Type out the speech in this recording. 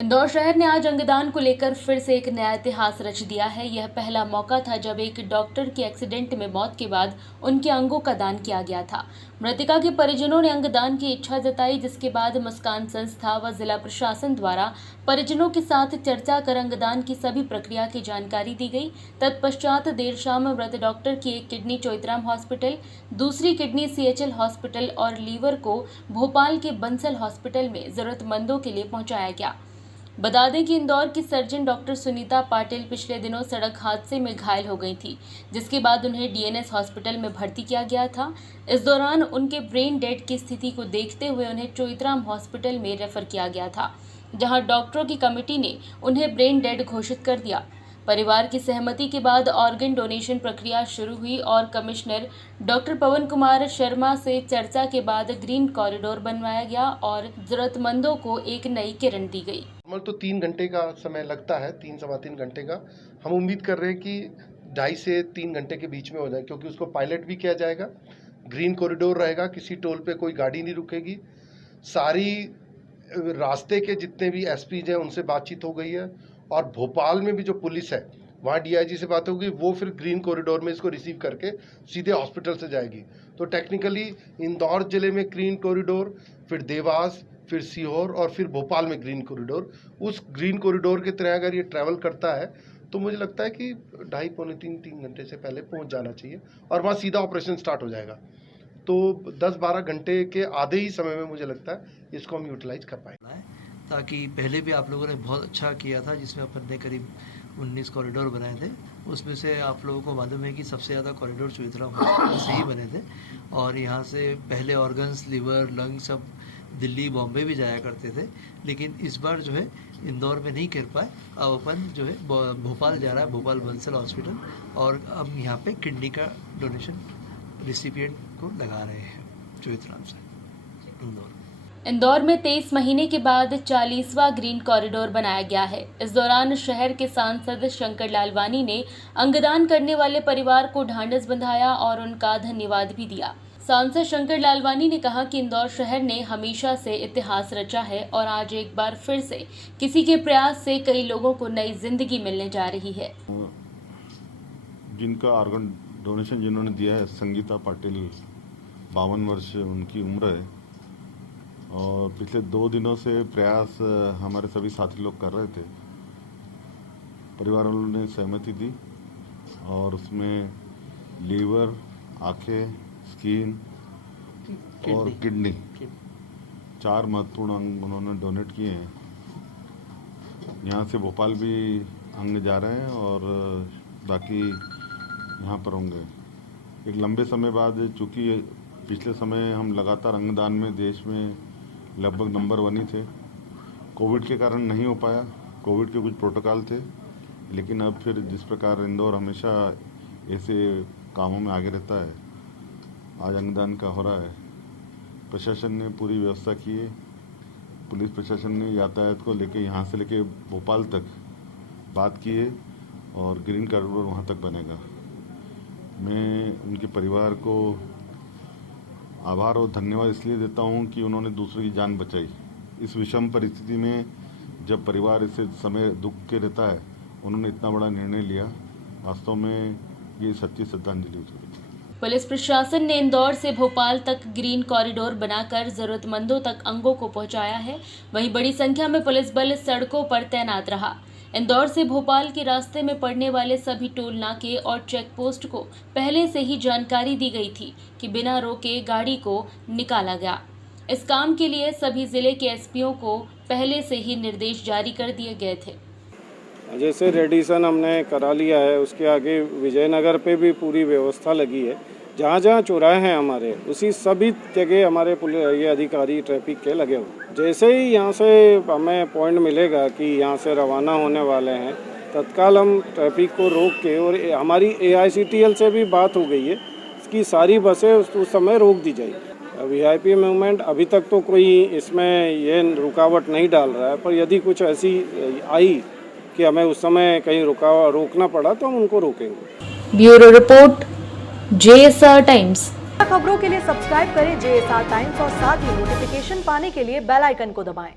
इंदौर शहर ने आज अंगदान को लेकर फिर से एक नया इतिहास रच दिया है। यह पहला मौका था जब एक डॉक्टर की एक्सीडेंट में मौत के बाद उनके अंगों का दान किया गया था। मृतका के परिजनों ने अंगदान की इच्छा जताई, जिसके बाद मुस्कान संस्था व जिला प्रशासन द्वारा परिजनों के साथ चर्चा कर अंगदान की सभी प्रक्रिया की जानकारी दी गई। तत्पश्चात देर शाम मृत डॉक्टर की एक किडनी चोइथराम हॉस्पिटल, दूसरी किडनी CHL हॉस्पिटल और लीवर को भोपाल के बंसल हॉस्पिटल में जरूरतमंदों के लिए पहुंचाया गया। बता दें कि इंदौर की सर्जन डॉक्टर सुनीता पाटिल पिछले दिनों सड़क हादसे में घायल हो गई थी, जिसके बाद उन्हें DNS हॉस्पिटल में भर्ती किया गया था। इस दौरान उनके ब्रेन डेड की स्थिति को देखते हुए उन्हें चोइथराम हॉस्पिटल में रेफर किया गया था, जहां डॉक्टरों की कमेटी ने उन्हें ब्रेन डेड घोषित कर दिया। परिवार की सहमति के बाद ऑर्गन डोनेशन प्रक्रिया शुरू हुई और कमिश्नर डॉक्टर पवन कुमार शर्मा से चर्चा के बाद ग्रीन कॉरिडोर बनवाया गया और जरूरतमंदों को एक नई किरण दी गई। नॉर्मल तो 3 घंटे का समय लगता है, 3 सवा 3 घंटे का। हम उम्मीद कर रहे हैं कि 2.5 से 3 घंटे के बीच में हो जाए, क्योंकि उसको पायलट भी किया जाएगा। ग्रीन कॉरिडोर रहेगा, किसी टोल पे कोई गाड़ी नहीं रुकेगी। सारी रास्ते के जितने भी SPs हैं उनसे बातचीत हो गई है, और भोपाल में भी जो पुलिस है वहाँ DIG से बात होगी, वो फिर ग्रीन कॉरिडोर में इसको रिसीव करके सीधे हॉस्पिटल से जाएगी। तो टेक्निकली इंदौर जिले में ग्रीन कॉरिडोर, फिर देवास, फिर सीहोर और फिर भोपाल में ग्रीन कॉरिडोर। उस ग्रीन कॉरिडोर की तरह अगर ये ट्रैवल करता है तो मुझे लगता है कि 2.5 पौने 3 घंटे से पहले पहुंच जाना चाहिए और वहाँ सीधा ऑपरेशन स्टार्ट हो जाएगा। तो 10-12 घंटे के आधे ही समय में मुझे लगता है इसको हम यूटिलाइज कर पाएंगे। ताकि पहले भी आप लोगों ने बहुत अच्छा किया था, जिसमें अपन ने करीब 19 कॉरिडोर बनाए थे। उसमें से आप लोगों को मालूम है कि सबसे ज़्यादा कॉरिडोर चोइथराम हॉस्पिटल से ही बने थे, और यहाँ से पहले ऑर्गन्स, लिवर, लंग सब दिल्ली, बॉम्बे भी जाया करते थे। लेकिन इस बार जो है इंदौर में नहीं कर पाए। अब अपन जो है भोपाल जा रहा है, भोपाल बंसल हॉस्पिटल, और अब यहाँ पे किडनी का डोनेशन रिसिपिएंट को लगा रहे हैं चोइथराम से इंदौर। इंदौर में 23 महीने के बाद 40वां ग्रीन कॉरिडोर बनाया गया है। इस दौरान शहर के सांसद शंकर लालवानी ने अंगदान करने वाले परिवार को ढांढस बंधाया और उनका धन्यवाद भी दिया। सांसद शंकर लालवानी ने कहा कि इंदौर शहर ने हमेशा से इतिहास रचा है और आज एक बार फिर से किसी के प्रयास से कई लोगों को नई जिंदगी मिलने जा रही है। जिनका ऑर्गन डोनेशन जिन्होंने दिया है, संगीता पाटिल, 52 वर्ष उनकी उम्र है, और पिछले 2 दिनों से प्रयास हमारे सभी साथी लोग कर रहे थे। परिवार वालों ने सहमति दी और उसमें लीवर, आँखें, स्किन और किडनी 4 महत्वपूर्ण अंग उन्होंने डोनेट किए हैं। यहाँ से भोपाल भी अंग जा रहे हैं और बाकी यहाँ पर होंगे। एक लंबे समय बाद, चूँकि पिछले समय हम लगातार अंगदान में देश में लगभग नंबर 1 ही थे, कोविड के कारण नहीं हो पाया, कोविड के कुछ प्रोटोकॉल थे, लेकिन अब फिर जिस प्रकार इंदौर हमेशा ऐसे कामों में आगे रहता है, आज अंगदान का हो रहा है। प्रशासन ने पूरी व्यवस्था की है, पुलिस प्रशासन ने यातायात को लेके यहाँ से लेके भोपाल तक बात की है और ग्रीन कॉरिडोर वहाँ तक बनेगा। मैं उनके परिवार को आभार और धन्यवाद इसलिए देता हूँ कि उन्होंने दूसरे की जान बचाई। इस विषम परिस्थिति में जब परिवार इसे समय दुख के रहता है, उन्होंने इतना बड़ा निर्णय लिया। वास्तव में ये सच्ची श्रद्धांजलि होती है। पुलिस प्रशासन ने इंदौर से भोपाल तक ग्रीन कॉरिडोर बनाकर जरूरतमंदों तक अंगों को पहुंचाया है। वहीं बड़ी संख्या में पुलिस बल सड़कों पर तैनात रहा। इंदौर से भोपाल के रास्ते में पड़ने वाले सभी टोल नाके और चेक पोस्ट को पहले से ही जानकारी दी गई थी कि बिना रोके गाड़ी को निकाला गया। इस काम के लिए सभी जिले के SPओं को पहले से ही निर्देश जारी कर दिए गए थे। जैसे रेडिसन हमने करा लिया है, उसके आगे विजयनगर पे भी पूरी व्यवस्था लगी है। जहाँ जहाँ चौराहे हैं हमारे, उसी सभी जगह हमारे ये अधिकारी ट्रैफिक के लगे हुए। जैसे ही यहाँ से हमें पॉइंट मिलेगा कि यहाँ से रवाना होने वाले हैं, तत्काल हम ट्रैफिक को रोक के, और हमारी AICTL से भी बात हो गई है कि सारी बसें उस समय रोक दी जाएगी। VIP मूवमेंट अभी तक तो कोई इसमें ये रुकावट नहीं डाल रहा है, पर यदि कुछ ऐसी आई कि हमें उस समय कहीं रोकना पड़ा तो हम उनको रोकेंगे। Bureau report, JSR times. खबरों के लिए सब्सक्राइब करें JSR टाइम्स और साथ ही नोटिफिकेशन पाने के लिए बेल आइकन को दबाएं।